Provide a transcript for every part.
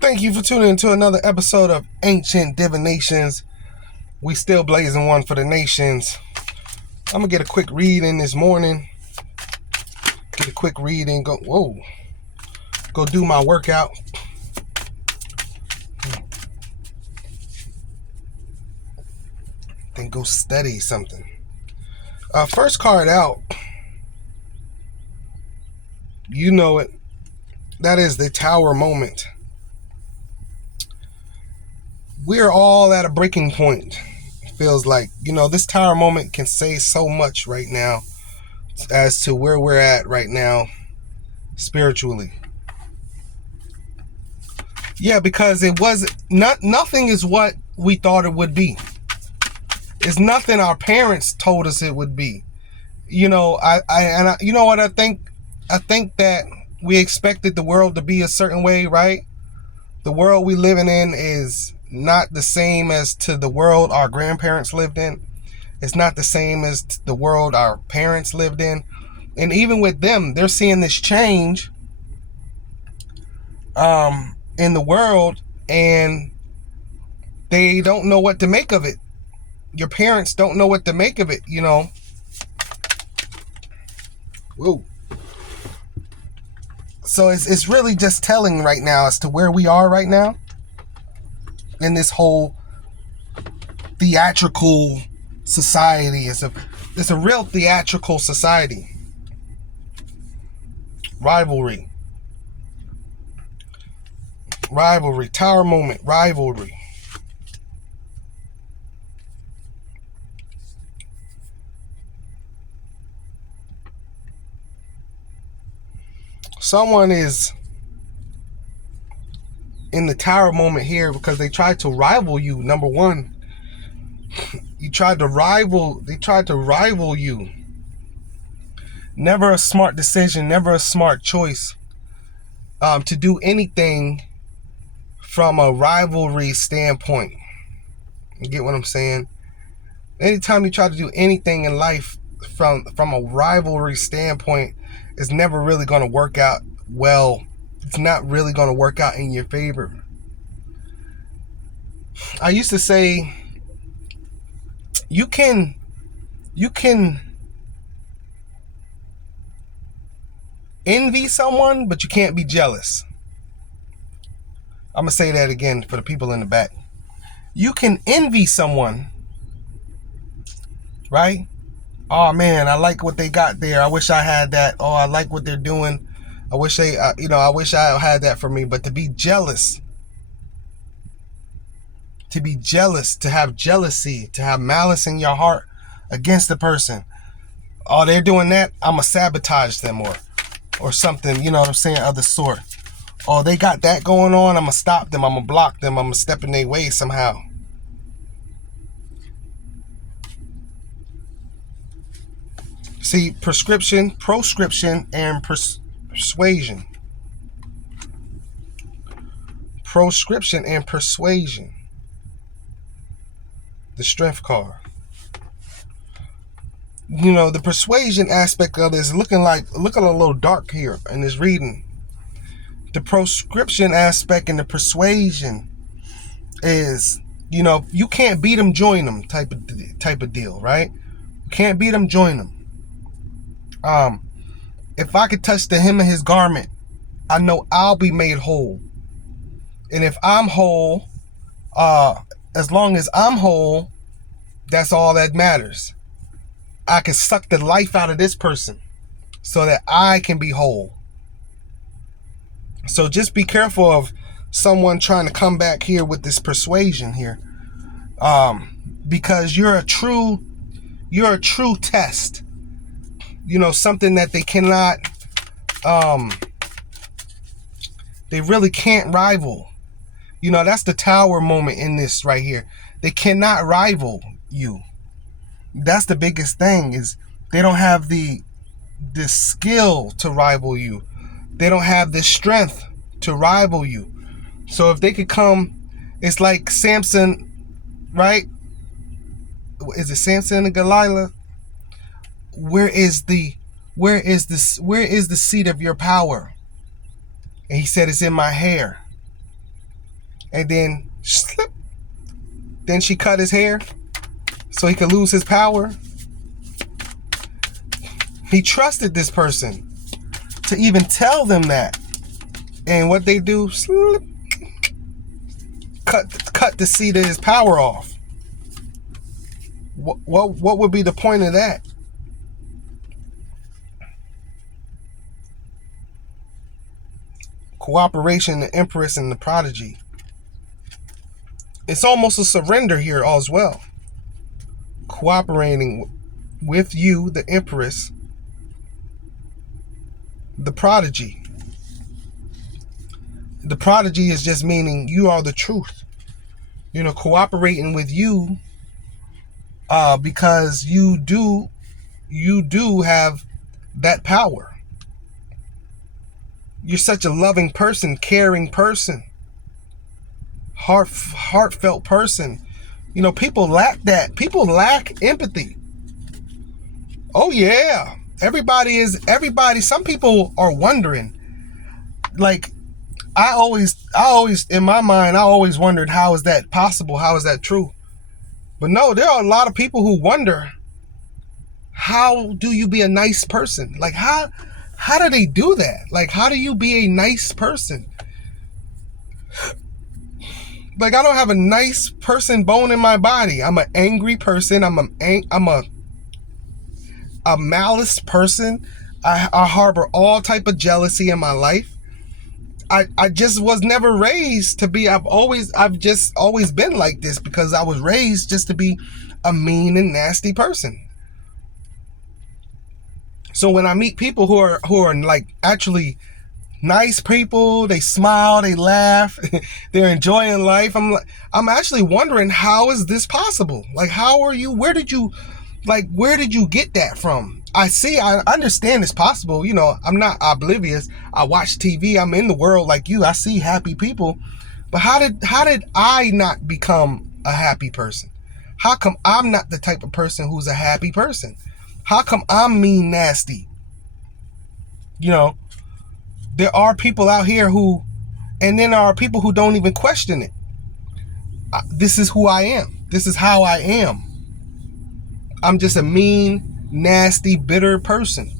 Thank you for tuning into another episode of Ancient Divinations. We still blazing one for the nations. I'm gonna get a quick read in this morning. Get a quick read and go do my workout. Then go study something. First card out. You know it. That is the Tower moment. We're all at a breaking point. It feels like, this Tower moment can say so much right now as to where we're at right now spiritually. Yeah, because it was nothing is what we thought it would be. It's nothing our parents told us it would be. You know what I think? I think that we expected the world to be a certain way, right? The world we living in is not the same as to the world our grandparents lived in. It's not the same as the world our parents lived in. And even with them, they're seeing this change in the world, and they don't know what to make of it. Your parents don't know what to make of it, Whoa. So it's really just telling right now as to where we are right now in this whole theatrical society. It's a real theatrical society. Rivalry, Tower moment, rivalry. Someone is in the Tower moment here because they tried to rival you. Number one, they tried to rival you. Never a smart decision, never a smart choice to do anything from a rivalry standpoint. You get what I'm saying? Anytime you try to do anything in life from a rivalry standpoint, it's never really going to work out well. It's not really going to work out in your favor. I used to say you can envy someone, but you can't be jealous. I'm going to say that again for the people in the back. You can envy someone, right? Oh man, I like what they got there. I wish I had that. Oh, I like what they're doing. I wish I wish I had that for me. But to be jealous, to have jealousy, to have malice in your heart against the person. Oh, they're doing that. I'm going to sabotage them or something, you know what I'm saying, of the sort. Oh, they got that going on. I'm going to stop them. I'm going to block them. I'm going to step in their way somehow. See, proscription, and persuasion. Proscription and persuasion. The Strength card. The persuasion aspect of this looking a little dark here in this reading. The proscription aspect and the persuasion is, you can't beat them, join them type of deal, right? You can't beat them, join them. If I could touch the hem of his garment, I know I'll be made whole. And if I'm whole, as long as I'm whole, that's all that matters. I can suck the life out of this person so that I can be whole. So just be careful of someone trying to come back here with this persuasion here. Because you're a true test. Something that they cannot, they really can't rival. That's the Tower moment in this right here. They cannot rival you. That's the biggest thing, is they don't have the skill to rival you. They don't have the strength to rival you. So if they could come, it's like Samson, right? Is it Samson and Delilah? Where is the seat of your power? And he said, it's in my hair. and then slip. Then she cut his hair so he could lose his power. He trusted this person to even tell them that. And what they do, slip, cut the seat of his power off. What would be the point of that? Cooperation, the Empress and the Prodigy. It's almost a surrender here as well. Cooperating with you, the Empress, the Prodigy. The Prodigy is just meaning you are the truth. You know, cooperating with you because you do have that power. You're such a loving person, caring person, heartfelt person. You know, people lack that. People lack empathy. Oh yeah. Everybody, some people are wondering, like, I always, in my mind, I always wondered, how is that possible? How is that true? But no, there are a lot of people who wonder, how do you be a nice person? Like, how do they do that? Like, how do you be a nice person? Like, I don't have a nice person bone in my body. I'm an angry person. I'm a malice person. I harbor all type of jealousy in my life. I just was never raised to be. I've just always been like this because I was raised just to be a mean and nasty person. So when I meet people who are like actually nice people, they smile, they laugh, they're enjoying life, I'm actually wondering, how is this possible? Like, how are you? Where did you get that from? I understand it's possible. You know, I'm not oblivious. I watch TV. I'm in the world like you. I see happy people. But how did I not become a happy person? How come I'm not the type of person who's a happy person? How come I'm mean, nasty? You know, there are people out here and then there are people who don't even question it. This is who I am. This is how I am. I'm just a mean, nasty, bitter person.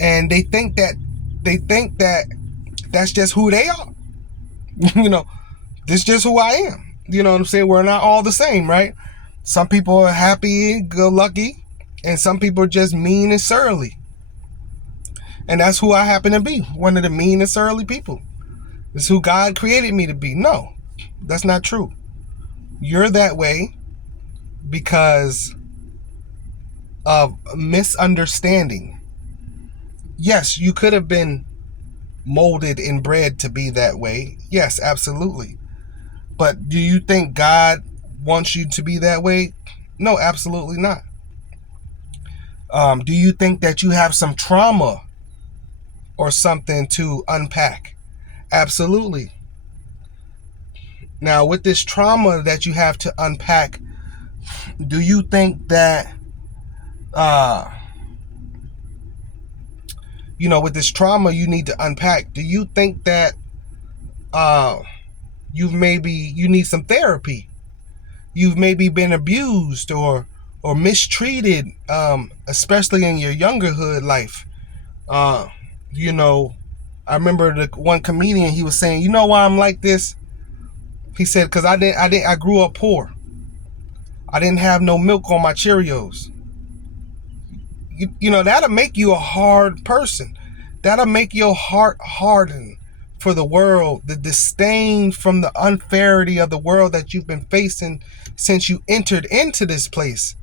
And they think that that's just who they are. You know, this is just who I am. You know what I'm saying? We're not all the same, right? Some people are happy, go lucky, and some people are just mean and surly. And that's who I happen to be, one of the mean and surly people. It's who God created me to be. No, that's not true. You're that way because of misunderstanding. Yes, you could have been molded and bred to be that way. Yes, absolutely. But do you think God wants you to be that way? No, absolutely not. Do you think that you have some trauma or something to unpack? Absolutely. Now, with this trauma that you have to unpack, do you think that with this trauma you need to unpack, do you think that you need some therapy? You've maybe been abused or mistreated, especially in your youngerhood life. I remember the one comedian, he was saying, you know why I'm like this? He said, because I grew up poor. I didn't have no milk on my Cheerios. You know, that'll make you a hard person. That'll make your heart harden for the world. The disdain from the unfairity of the world that you've been facing since you entered into this place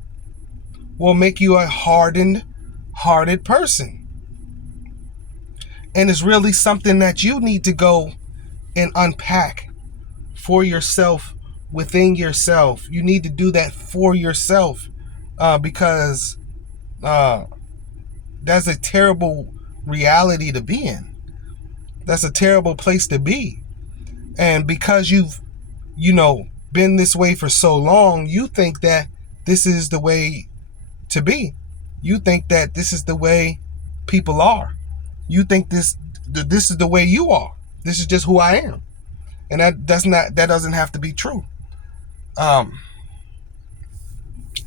will make you a hearted person. And it's really something that you need to go and unpack for yourself, within yourself. You need to do that for yourself, because that's a terrible reality to be in. That's a terrible place to be. And because you've, been this way for so long, you think that this is the way to be. You think that this is the way people are. You think this is the way you are. This is just who I am. And that doesn't have to be true. That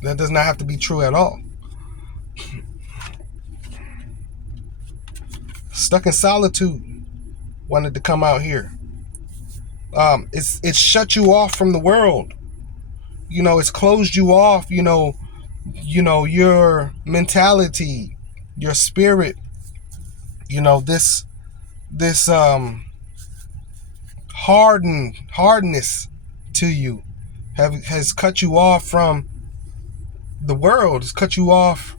does not have to be true at all. Stuck in solitude, wanted to come out here. It's shut you off from the world. It's closed you off. Your mentality, your spirit. This hardness to you has cut you off from the world. It's cut you off,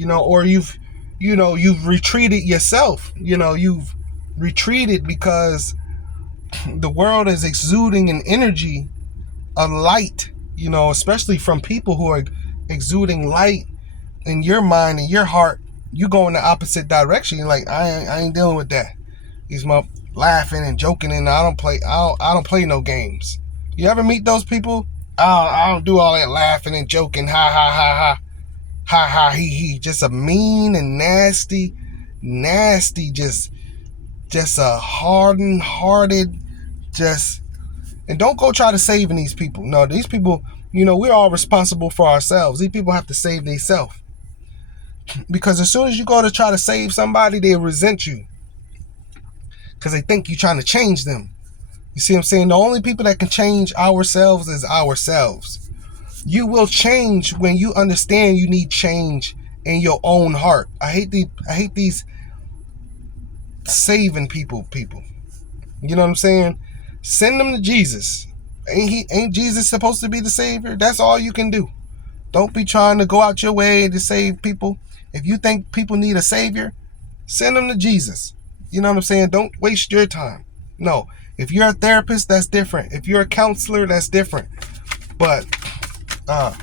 or you've retreated yourself. You've retreated because the world is exuding an energy of light, especially from people who are exuding light in your mind and your heart. You go in the opposite direction. You're like, I ain't dealing with that. These laughing and joking, and I don't play no games. You ever meet those people? I don't do all that laughing and joking. Ha ha ha ha. Ha ha he. Just a mean and nasty, just a hardened, and don't go try to saving these people. No, these people, we're all responsible for ourselves. These people have to save themselves. Because as soon as you go to try to save somebody, they resent you. Because they think you're trying to change them. You see what I'm saying? The only people that can change ourselves is ourselves. You will change when you understand you need change in your own heart. I hate these saving people. You know what I'm saying? Send them to Jesus. Ain't Jesus supposed to be the savior? That's all you can do. Don't be trying to go out your way to save people. If you think people need a savior, send them to Jesus. You know what I'm saying? Don't waste your time. No. If you're a therapist, that's different. If you're a counselor, that's different. But a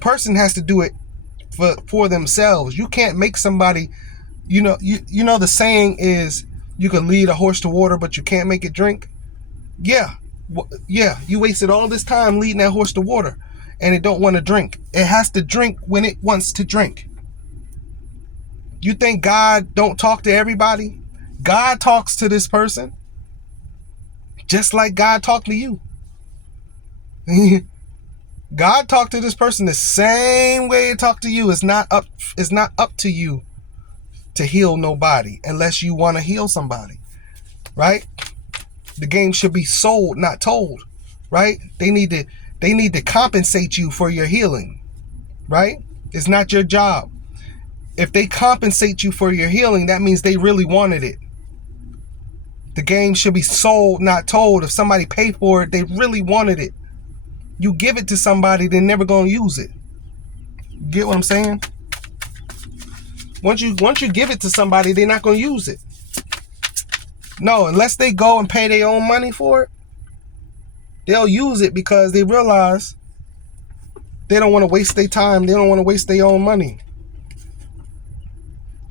person has to do it for themselves. You can't make somebody, the saying is, you can lead a horse to water, but you can't make it drink. Yeah. You wasted all this time leading that horse to water, and it don't want to drink. It has to drink when it wants to drink. You think God don't talk to everybody? God talks to this person just like God talked to you. God talked to this person the same way he talked to you. It's not up to you to heal nobody unless you want to heal somebody, right? The game should be sold, not told, right? They need to compensate you for your healing, right? It's not your job. If they compensate you for your healing, that means they really wanted it. The game should be sold, not told. If somebody paid for it, they really wanted it. You give it to somebody, they're never going to use it. Get what I'm saying? Once you give it to somebody, they're not going to use it. No, unless they go and pay their own money for it, they'll use it because they realize they don't want to waste their time. They don't want to waste their own money.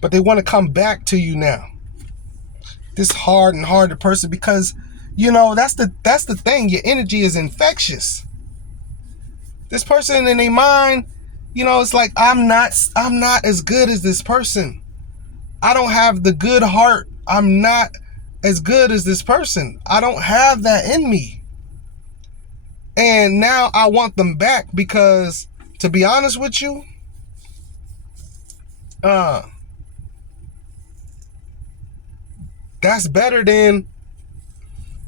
But they want to come back to you now. This hardened person, because that's the thing. Your energy is infectious. This person in their mind, it's like, I'm not as good as this person. I don't have the good heart. I'm not as good as this person. I don't have that in me. And now I want them back because, to be honest with you, that's better than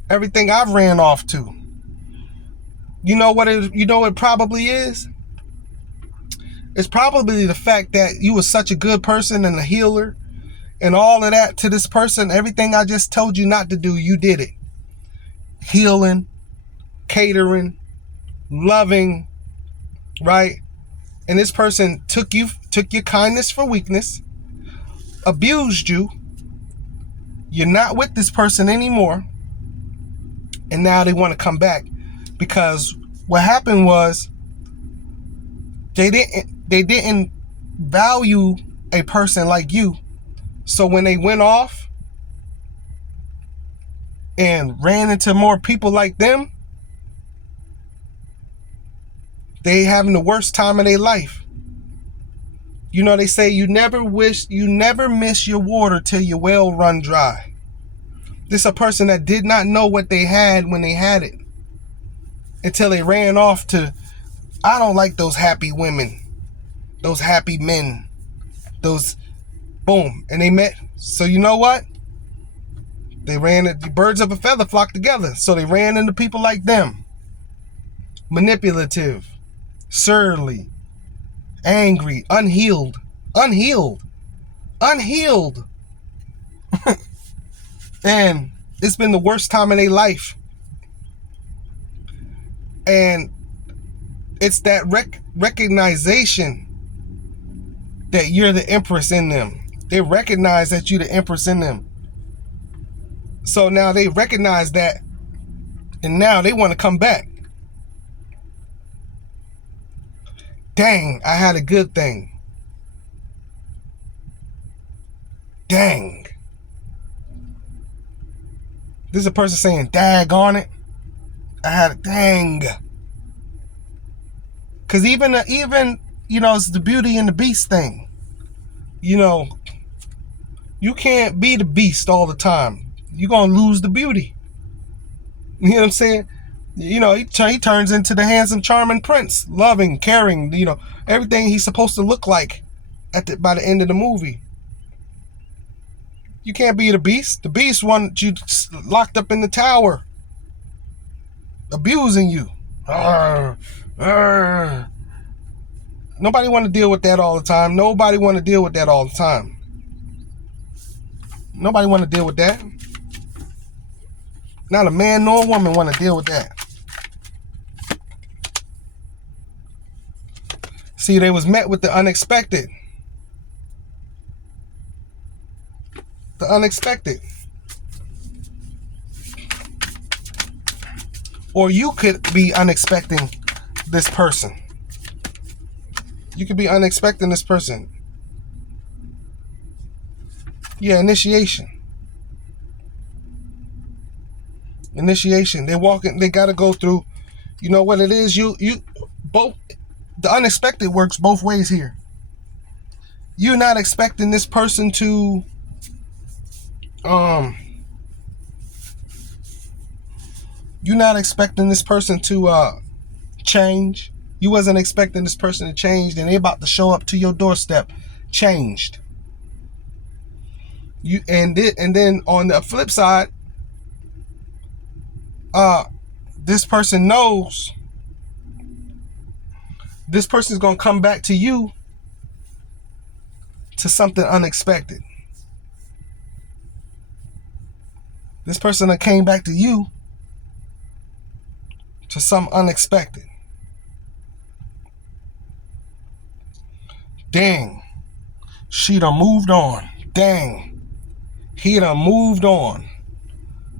everything I've ran off to. You know what it probably is? It's probably the fact that you were such a good person and a healer and all of that to this person. Everything I just told you not to do, you did it. Healing, catering, loving, right? And this person took your kindness for weakness, abused you. You're not with this person anymore. And now they want to come back because what happened was they didn't value a person like you. So when they went off and ran into more people like them, they having the worst time of their life. They say you never miss your water till your well run dry. This is a person that did not know what they had when they had it, until they ran off to, I don't like those happy women, those happy men, those, boom, and they met. So you know what? They ran, the birds of a feather flock together. So they ran into people like them. Manipulative, surly, angry, unhealed. And it's been the worst time in their life. And it's that recognition that you're the empress in them. They recognize that you're the empress in them. So now they recognize that, and now they want to come back. Dang, I had a good thing. Dang. This is a person saying, dag on it. I had a dang. Because even, you know, it's the Beauty and the Beast thing. You know, you can't be the beast all the time. You're going to lose the beauty. You know what I'm saying? You know, he turns into the handsome, charming prince. Loving, caring, you know, everything he's supposed to look like by the end of the movie. You can't be the beast. The beast wanted you locked up in the tower, abusing you. Nobody want to deal with that all the time. Nobody want to deal with that all the time. Nobody want to deal with that. Not a man nor a woman want to deal with that. See, they was met with the unexpected. The unexpected. Or you could be unexpecting this person. You could be unexpecting this person. Yeah, initiation. Initiation. They walking. They got to go through. You know what it is. You both. The unexpected works both ways here. You're not expecting this person to. You're not expecting this person to change. You wasn't expecting this person to change, and they about to show up to your doorstep, changed. You and then on the flip side, this person knows this person's gonna come back to you to something unexpected. This person that came back to you to some unexpected. Dang, she done moved on. Dang, he done moved on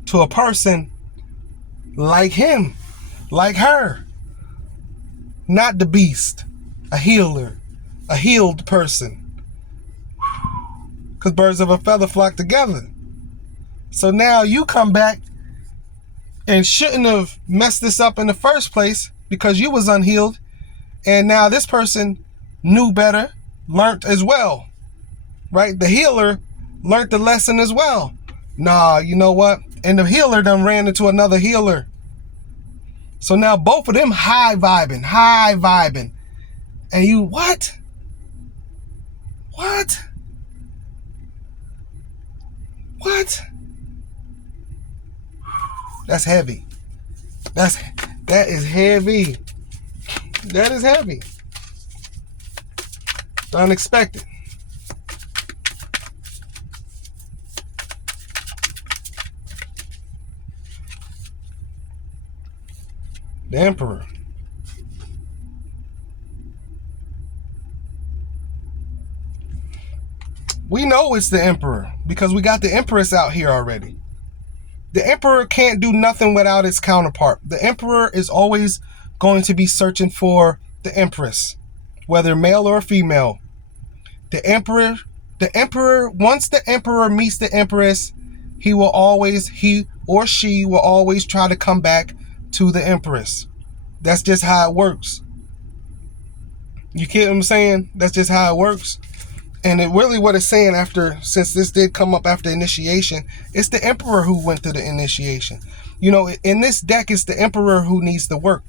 to a person like him, like her. Not the beast, a healer, a healed person. Because birds of a feather flock together. So now you come back and shouldn't have messed this up in the first place because you was unhealed. And now this person knew better, learned as well, right? The healer learned the lesson as well. Nah, you know what? And the healer done ran into another healer. So now both of them high vibing. And you, what? What? That's heavy. That is heavy. That is heavy. The unexpected. The Emperor. We know it's the Emperor because we got the Empress out here already. The Emperor can't do nothing without its counterpart. The Emperor is always going to be searching for the Empress, whether male or female. The Emperor, once the Emperor meets the Empress, he or she will always try to come back to the Empress. That's just how it works. You get what I'm saying? That's just how it works. And it really what it's saying after, since this did come up after initiation, it's the emperor who went through the initiation. You know, in this deck, it's the emperor who needs the work.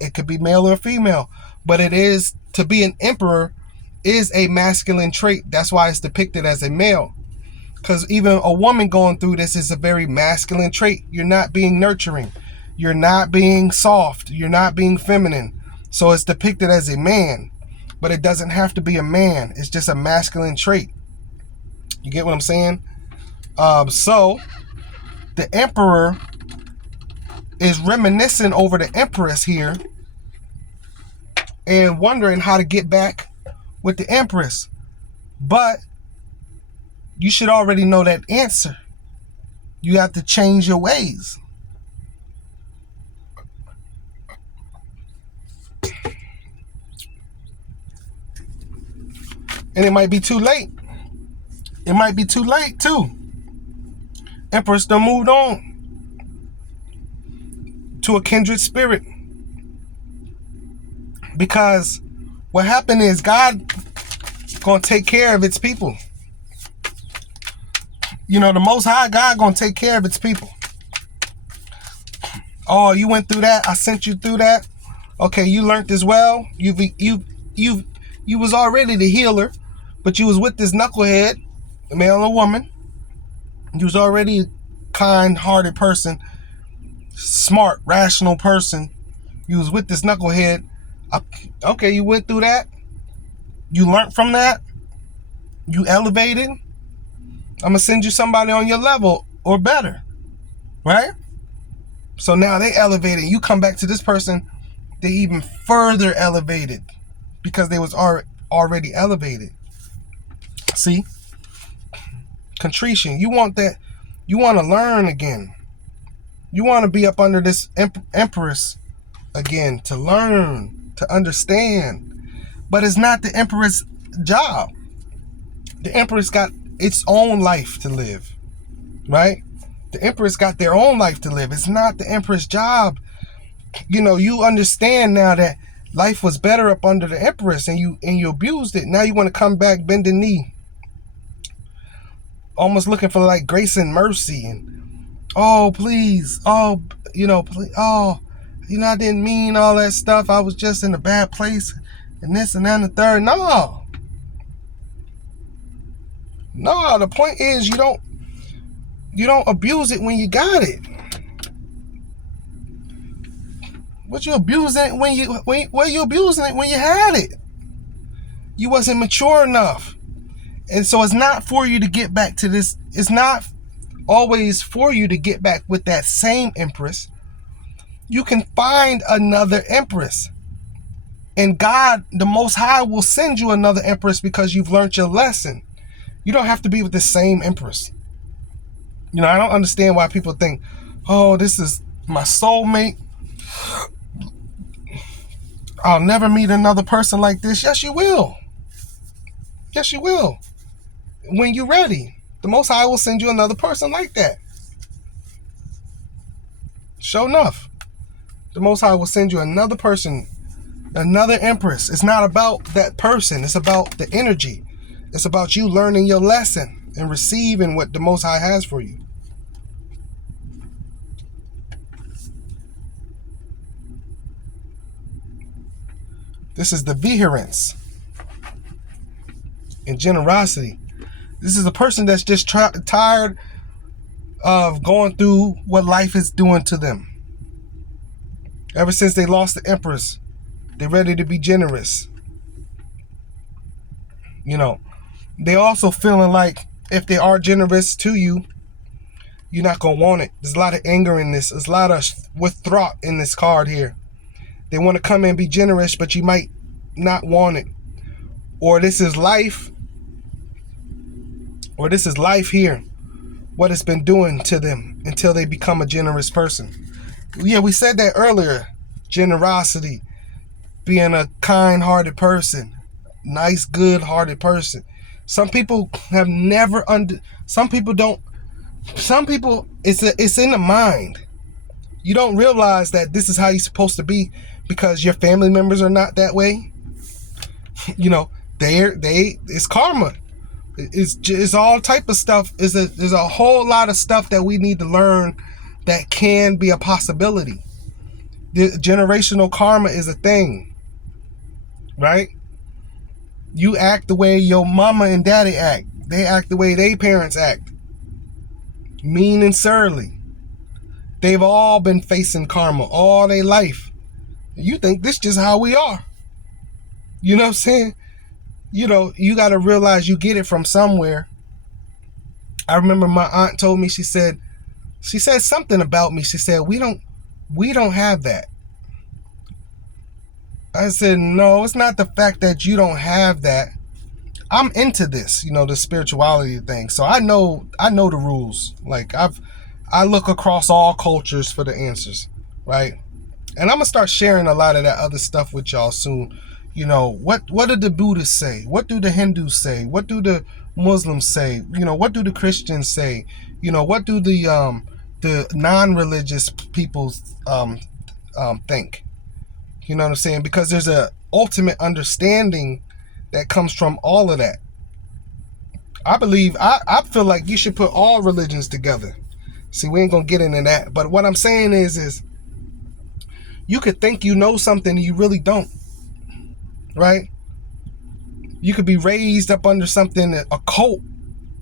It could be male or female, but it is, to be an emperor is a masculine trait. That's why it's depicted as a male. Because even a woman going through this is a very masculine trait. You're not being nurturing. You're not being soft. You're not being feminine. So it's depicted as a man. But it doesn't have to be a man. It's just a masculine trait. You get what I'm saying? So the emperor is reminiscing over the empress here and wondering how to get back with the empress. But you should already know that answer. You have to change your ways. And it might be too late. It might be too late too. Empress done moved on to a kindred spirit. Because what happened is God gonna take care of its people. You know, the Most High God gonna take care of its people. Oh, you went through that. I sent you through that. Okay, you learned as well. You was already the healer, but you was with this knucklehead, a male or woman. You was already a kind-hearted person, smart, rational person. You was with this knucklehead. Okay, you went through that. You learned from that. You elevated. I'm going to send you somebody on your level or better. Right? So now they elevated. You come back to this person, they even further elevated because they was already elevated. See? Contrition. You want that. You want to learn again. You want to be up under this empress again, to learn, to understand. But it's not the empress' job. The empress got its own life to live, right? The empress got their own life to live. It's not the empress' job. You know, you understand now that life was better up under the empress, and you abused it. Now you want to come back, bend the knee, almost looking for like grace and mercy, and oh please, oh please, oh I didn't mean all that stuff. I was just in a bad place, and this and that and the third. No, the point is you don't abuse it when you got it. What you abusing it when you abusing it when you had it? You wasn't mature enough. And so it's not for you to get back to this. It's not always for you to get back with that same empress. You can find another empress. And God, the Most High, will send you another empress because you've learned your lesson. You don't have to be with the same empress. You know, I don't understand why people think, oh, this is my soulmate. I'll never meet another person like this. Yes, you will. Yes, you will. When you're ready, the Most High will send you another person like that. Sure enough, the Most High will send you another person, another empress. It's not about that person. It's about the energy. It's about you learning your lesson and receiving what the Most High has for you. This is the vehemence and generosity. This is a person that's just tired of going through what life is doing to them. Ever since they lost the empress, they're ready to be generous. You know, they also feeling like if they are generous to you, you're not going to want it. There's a lot of anger in this. There's a lot of withdrawal in this card here. They want to come in and be generous, but you might not want it. Or this is life. Or this is life here. What it's been doing to them until they become a generous person. Yeah, we said that earlier. Generosity. Being a kind-hearted person. Nice, good-hearted person. Some people have never some people don't. Some people, it's in the mind. You don't realize that this is how you're supposed to be because your family members are not that way. You know, it's karma. It's all type of stuff. There's a whole lot of stuff that we need to learn that can be a possibility. The generational karma is a thing, right? You act the way your mama and daddy act. They act the way their parents act. Mean and surly. They've all been facing karma all their life. You think this just how we are. You know what I'm saying? You know, you got to realize you get it from somewhere. I remember my aunt told me, she said something about me. She said, we don't have that. I said, no, it's not the fact that you don't have that. I'm into this, the spirituality thing. So I know the rules. Like I look across all cultures for the answers, right? And I'm gonna start sharing a lot of that other stuff with y'all soon. What do the Buddhists say? What do the Hindus say? What do the Muslims say? What do the Christians say? What do the non-religious people think? You know what I'm saying? Because there's a ultimate understanding that comes from all of that. I feel like you should put all religions together. See, we ain't gonna get into that. But what I'm saying is you could think you know something and you really don't. Right? You could be raised up under something, a cult,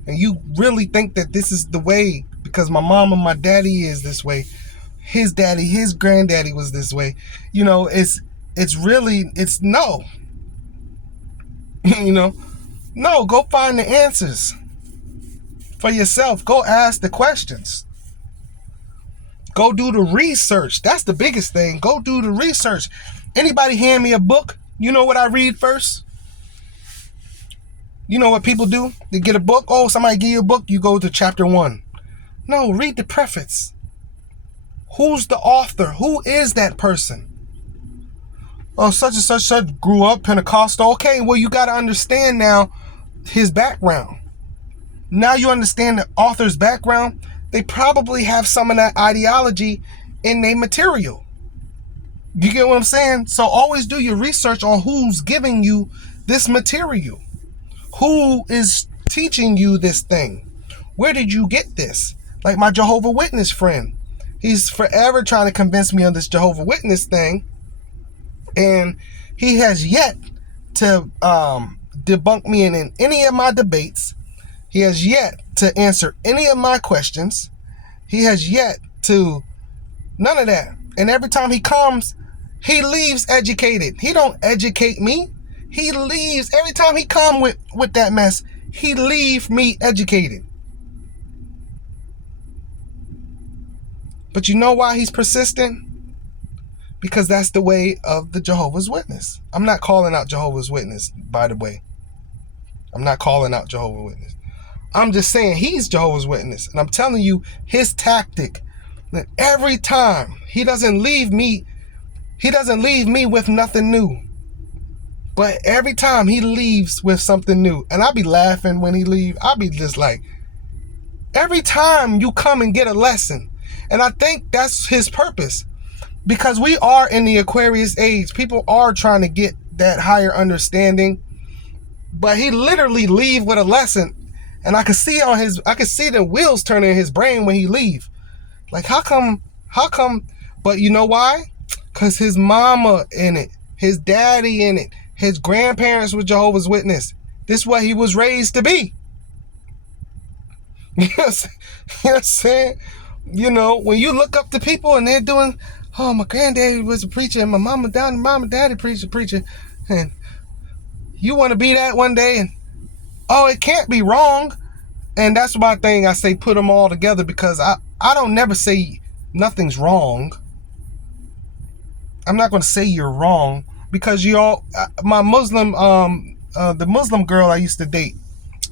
and you really think that this is the way because my mom and my daddy is this way. His daddy, his granddaddy was this way. It's no. No, go find the answers for yourself. Go ask the questions. Go do the research. That's the biggest thing. Go do the research. Anybody hand me a book? You know what I read first? You know what people do? They get a book. Oh, somebody give you a book. You go to chapter 1. No, read the preface. Who's the author? Who is that person? Oh, such and such grew up Pentecostal. Okay, well, you got to understand now his background. Now you understand the author's background. They probably have some of that ideology in their material. You get what I'm saying? So always do your research on who's giving you this material. Who is teaching you this thing? Where did you get this? Like my Jehovah Witness friend. He's forever trying to convince me on this Jehovah Witness thing. And he has yet to debunk me in any of my debates. He has yet to answer any of my questions. He has yet to none of that. And every time he comes, he leaves educated. He don't educate me. He leaves. Every time he come with that mess, he leave me educated. But you know why he's persistent? Because that's the way of the Jehovah's Witness. I'm not calling out Jehovah's Witness, by the way. I'm not calling out Jehovah's Witness. I'm just saying he's Jehovah's Witness. And I'm telling you his tactic. That every time he doesn't leave me with nothing new. But every time he leaves with something new. And I'll be laughing when he leaves. I'll be just like, every time you come and get a lesson. And I think that's his purpose. Because we are in the Aquarius age. People are trying to get that higher understanding. But he literally leave with a lesson. And I can see the wheels turning in his brain when he leave. Like, how come? But you know why? Because his mama in it. His daddy in it. His grandparents were Jehovah's Witness. This is what he was raised to be. You know what I'm saying? When you look up to people and they're doing, oh, my granddaddy was a preacher and my mom and daddy preacher. And you want to be that one day and, oh, it can't be wrong. And that's my thing. I say put them all together because I don't never say nothing's wrong. I'm not going to say you're wrong because my Muslim, the Muslim girl I used to date,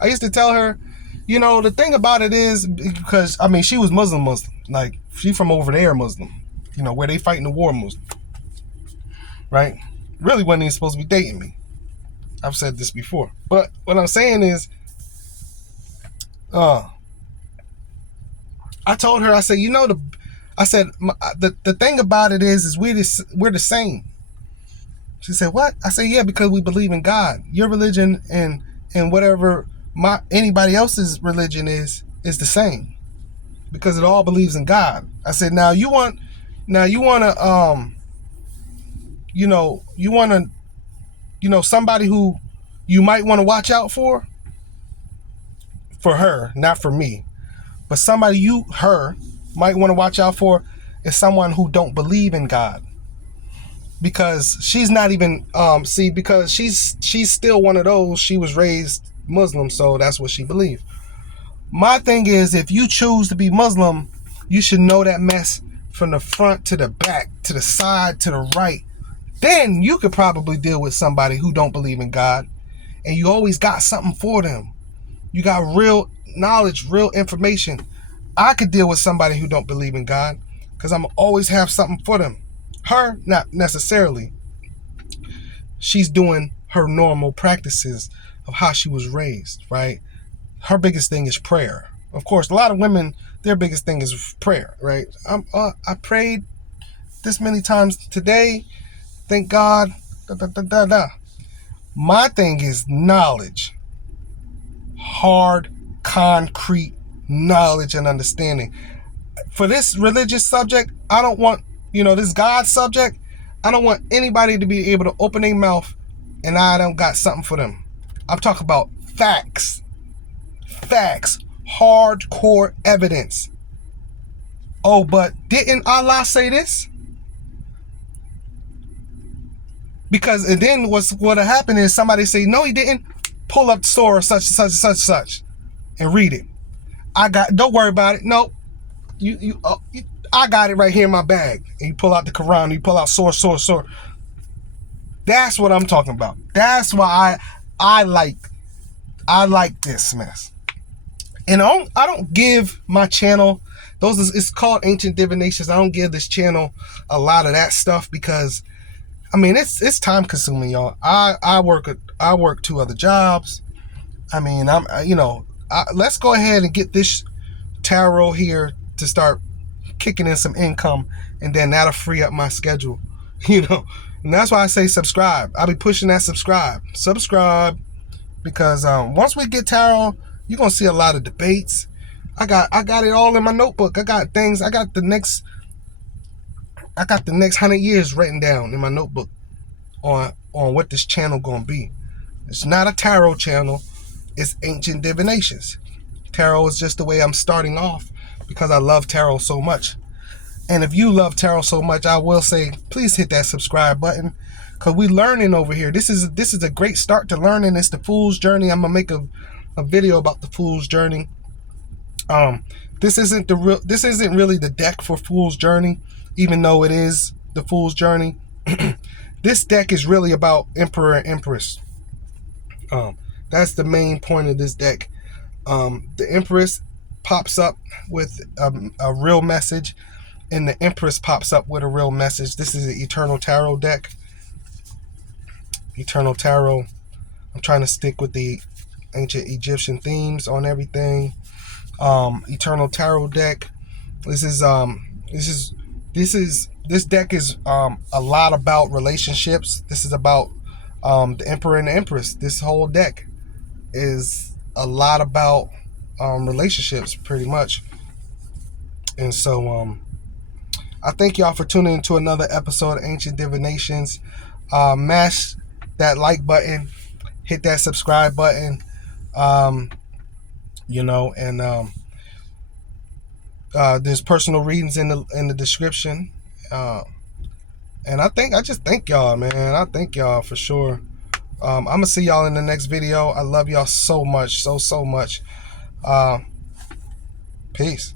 I used to tell her, the thing about it is because, she was Muslim, like she from over there Muslim, where they fighting the war Muslim, right? Really wasn't even supposed to be dating me. I've said this before, but what I'm saying is, I told her, I said, the thing about it is we're the same. She said, what? I said, yeah, because we believe in God. Your religion and whatever anybody else's religion is the same, because it all believes in God. I said, now you want to somebody who you might want to watch out for her, not for me, but somebody her might want to watch out for is someone who don't believe in God, because she's not even because she's still one of those. She was raised Muslim, so that's what she believed. My thing is, if you choose to be Muslim, you should know that mess from the front to the back, to the side, to the right. Then you could probably deal with somebody who don't believe in God, and you always got something for them. You got real knowledge, real information. I could deal with somebody who don't believe in God, because I'm always have something for them. Her, not necessarily. She's doing her normal practices of how she was raised, right? Her biggest thing is prayer. Of course, a lot of women, their biggest thing is prayer, right? I prayed this many times today. Thank God. My thing is knowledge. Hard, concrete knowledge and understanding. For this religious subject, I don't want, this God subject, I don't want anybody to be able to open their mouth and I don't got something for them. I'm talking about facts. Facts. Hardcore evidence. Oh, but didn't Allah say this? Because and then what'll happen is somebody say, no, he didn't. Pull up the surah such and such and read it. Don't worry about it. No, I got it right here in my bag. And you pull out the Quran, you pull out surah. That's what I'm talking about. That's why I like this mess. And I don't give my channel it's called Ancient Divinations. I don't give this channel a lot of that stuff because it's time consuming, y'all. I work 2 other jobs. Let's go ahead and get this tarot here to start kicking in some income, and then that'll free up my schedule, And that's why I say subscribe. I'll be pushing that subscribe, because once we get tarot, you're gonna see a lot of debates. I got it all in my notebook. I got the next 100 years written down in my notebook on what this channel gonna be. It's not a tarot channel. It's Ancient Divinations. Tarot is just the way I'm starting off because I love tarot so much. And if you love tarot so much, I will say, please hit that subscribe button, because we learning over here. This is a great start to learning. It's the Fool's Journey. I'm gonna make a video about the Fool's Journey. This isn't really the deck for Fool's Journey, even though it is the Fool's Journey. This deck is really about Emperor and Empress. That's the main point of this deck. The Empress pops up with a real message, and the Empress pops up with a real message. This is an Eternal Tarot deck. Eternal Tarot. I'm trying to stick with the ancient Egyptian themes on everything. Eternal Tarot deck. This deck is a lot about relationships. This is about the Emperor and the Empress. This whole deck is a lot about relationships, pretty much. And so I thank y'all for tuning into another episode of Ancient Divinations. Mash that like button, hit that subscribe button, and there's personal readings in the description. And I just thank y'all, man. I thank y'all for sure. I'm gonna see y'all in the next video. I love y'all so much, so much. Peace.